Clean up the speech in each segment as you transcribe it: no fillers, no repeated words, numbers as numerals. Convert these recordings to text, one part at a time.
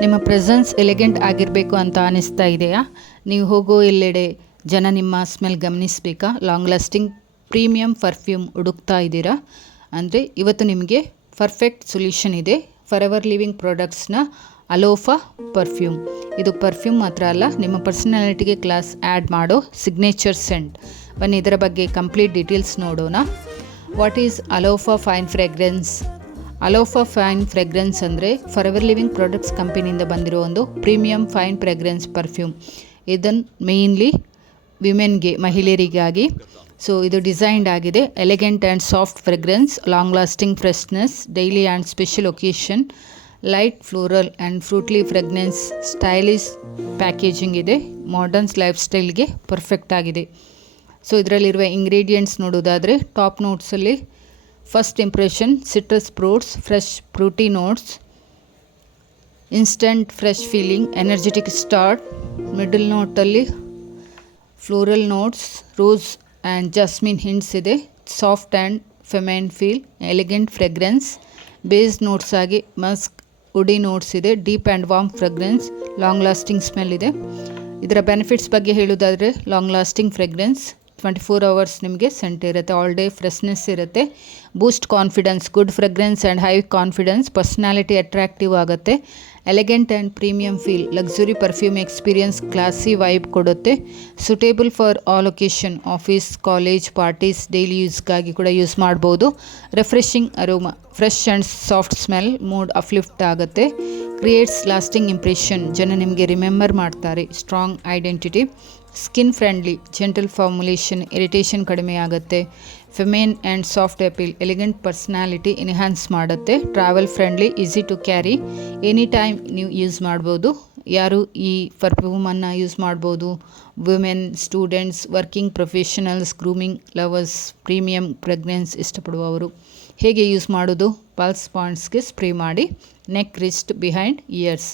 ನಿಮ್ಮ presence elegant ಆಗಿರಬೇಕು ಅಂತ ಅನಿಸ್ತಾ ಇದೆಯಾ? ನೀವು ಹೋಗೋ ಎಲ್ಲೆಡೆ ಜನ ನಿಮ್ಮ ಸ್ಮೆಲ್ ಗಮನಿಸಬೇಕಾ? ಲಾಂಗ್ ಲಾಸ್ಟಿಂಗ್ ಪ್ರೀಮಿಯಂ ಪರ್ಫ್ಯೂಮ್ ಹುಡುಕ್ತಾ ಇದ್ದೀರಾ ಅಂದರೆ ಇವತ್ತು ನಿಮಗೆ ಪರ್ಫೆಕ್ಟ್ ಸೊಲ್ಯೂಷನ್ ಇದೆ. ಫಾರ್ ಎವರ್ ಲಿವಿಂಗ್ ಪ್ರಾಡಕ್ಟ್ಸ್ನ ಅಲೋಫಾ ಪರ್ಫ್ಯೂಮ್. ಇದು ಪರ್ಫ್ಯೂಮ್ ಮಾತ್ರ ಅಲ್ಲ, ನಿಮ್ಮ ಪರ್ಸನಾಲಿಟಿಗೆ ಕ್ಲಾಸ್ ಆ್ಯಡ್ ಮಾಡೋ ಸಿಗ್ನೇಚರ್ ಸೆಂಟ್. ಬನ್ನಿ ಇದರ ಬಗ್ಗೆ ಕಂಪ್ಲೀಟ್ ಡೀಟೇಲ್ಸ್ ನೋಡೋಣ. What is Alofa fine fragrance? Alofa fine fragrance ಅಂದರೆ ಫಾರ್ ಎವರ್ ಲಿವಿಂಗ್ ಪ್ರಾಡಕ್ಟ್ಸ್ ಕಂಪನಿಯಿಂದ ಬಂದಿರೋ ಒಂದು ಪ್ರೀಮಿಯಂ ಫೈನ್ ಫ್ರೆಗ್ರೆನ್ಸ್ ಪರ್ಫ್ಯೂಮ್. ಇದನ್ನು ಮೇಯ್ನ್ಲಿ ವಿಮೆನ್ಗೆ, ಮಹಿಳೆಯರಿಗಾಗಿ. ಸೊ ಇದು ಡಿಸೈನ್ಡ್ ಆಗಿದೆ elegant and soft fragrance, long lasting freshness, daily and special occasion, light floral and fruity fragrance, stylish packaging ಇದೆ, ಮಾಡರ್ನ್ಸ್ ಲೈಫ್ ಸ್ಟೈಲ್ಗೆ ಪರ್ಫೆಕ್ಟ್ ಆಗಿದೆ. ಸೊ ಇದರಲ್ಲಿರುವ ಇಂಗ್ರೀಡಿಯೆಂಟ್ಸ್ ನೋಡೋದಾದರೆ ಟಾಪ್ ನೋಟ್ಸಲ್ಲಿ first impression citrus fruits, fresh fruity notes, instant fresh feeling, energetic start. Middle ನೋಟಲ್ಲಿ floral notes, rose and jasmine hints ಇದೆ, soft and feminine feel, elegant fragrance. Base notes ಆಗಿ musk, woody notes ಇದೆ, deep and warm fragrance, long lasting smell ಇದೆ. ಇದರ benefits ಬಗ್ಗೆ ಹೇಳೋದಾದರೆ long lasting fragrance 24 hours ನಿಮಗೆ scent ಇರುತ್ತೆ, ಆಲ್ ಡೇ ಫ್ರೆಶ್ನೆಸ್ ಇರುತ್ತೆ, boost confidence, good fragrance and high confidence, personality attractive ಆಗುತ್ತೆ, elegant and premium feel, luxury perfume experience, classy vibe ಕೊಡುತ್ತೆ, suitable for all occasion, office, college, parties, daily ಯೂಸ್ಗಾಗಿ ಕೂಡ use ಮಾಡ್ಬೋದು. Refreshing aroma, fresh and soft smell, mood uplift ಆಗುತ್ತೆ, creates lasting impression, ಜನ ನಿಮಗೆ remember ಮಾಡ್ತಾರೆ, strong identity, skin friendly, gentle formulation, irritation ಕಡಿಮೆ ಆಗುತ್ತೆ, feminine and soft appeal, elegant personality enhance ಮಾಡುತ್ತೆ, travel friendly, easy to carry, any time ನೀವು use ಮಾಡ್ಬೋದು. ಯಾರು ಈ ಪರ್ಫ್ಯೂಮನ್ನು ಯೂಸ್ ಮಾಡ್ಬೋದು? Women, students, working professionals, grooming lovers, premium fragrance ಇಷ್ಟಪಡುವವರು. ಹೇಗೆ ಯೂಸ್ ಮಾಡೋದು? ಪಲ್ಸ್ ಪಾಯಿಂಟ್ಸ್ಗೆ ಸ್ಪ್ರೇ ಮಾಡಿ, neck, wrist, behind ears.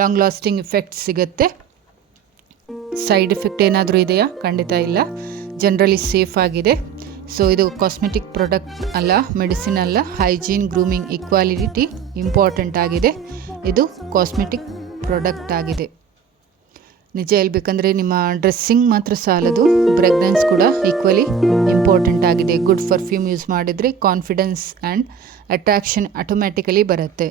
Long lasting effect ಸಿಗುತ್ತೆ. ಸೈಡ್ ಎಫೆಕ್ಟ್ ಏನಾದರೂ ಇದೆಯಾ? ಖಂಡಿತ ಇಲ್ಲ, ಜನರಲಿ ಸೇಫ್ ಆಗಿದೆ. ಸೊ ಇದು ಕಾಸ್ಮೆಟಿಕ್ ಪ್ರಾಡಕ್ಟ್ ಅಲ್ಲ, ಮೆಡಿಸಿನ್ ಅಲ್ಲ, ಹೈಜೀನ್, ಗ್ರೂಮಿಂಗ್, ಈಕ್ವಾಲಿಟಿ ಇಂಪಾರ್ಟೆಂಟ್ ಆಗಿದೆ. ಇದು ಕಾಸ್ಮೆಟಿಕ್ ಪ್ರಾಡಕ್ಟ್ ಆಗಿದೆ. ನಿಜ ಹೇಳ್ಬೇಕಂದ್ರೆ ನಿಮ್ಮ ಡ್ರೆಸ್ಸಿಂಗ್ ಮಾತ್ರ ಸಾಲದು, ಫ್ರೆಗ್ರೆನ್ಸ್ ಕೂಡ ಈಕ್ವಲಿ ಇಂಪಾರ್ಟೆಂಟ್ ಆಗಿದೆ. ಗುಡ್ ಪರ್ಫ್ಯೂಮ್ ಯೂಸ್ ಮಾಡಿದರೆ ಕಾನ್ಫಿಡೆನ್ಸ್ ಆ್ಯಂಡ್ ಅಟ್ರಾಕ್ಷನ್ ಆಟೋಮ್ಯಾಟಿಕಲಿ ಬರುತ್ತೆ.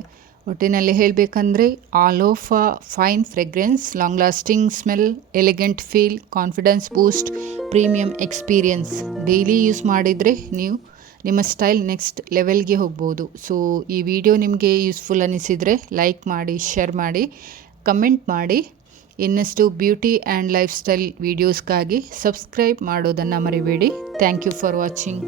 ಒಟ್ಟಿನಲ್ಲಿ ಹೇಳಬೇಕಂದ್ರೆ Alofa fine fragrance, long lasting smell, elegant feel, confidence boost, premium experience. Daily use ಮಾಡಿದರೆ ನೀವು ನಿಮ್ಮ ಸ್ಟೈಲ್ ನೆಕ್ಸ್ಟ್ ಲೆವೆಲ್ಗೆ ಹೋಗ್ಬೋದು. ಸೊ ಈ ವಿಡಿಯೋ ನಿಮಗೆ ಯೂಸ್ಫುಲ್ ಅನಿಸಿದರೆ ಲೈಕ್ ಮಾಡಿ, ಶೇರ್ ಮಾಡಿ, ಕಮೆಂಟ್ ಮಾಡಿ. ಇನ್ನಷ್ಟು ಬ್ಯೂಟಿ ಆ್ಯಂಡ್ ಲೈಫ್ ಸ್ಟೈಲ್ ವೀಡಿಯೋಸ್ಗಾಗಿ ಸಬ್ಸ್ಕ್ರೈಬ್ ಮಾಡೋದನ್ನು ಮರಿಬೇಡಿ. Thank you for watching.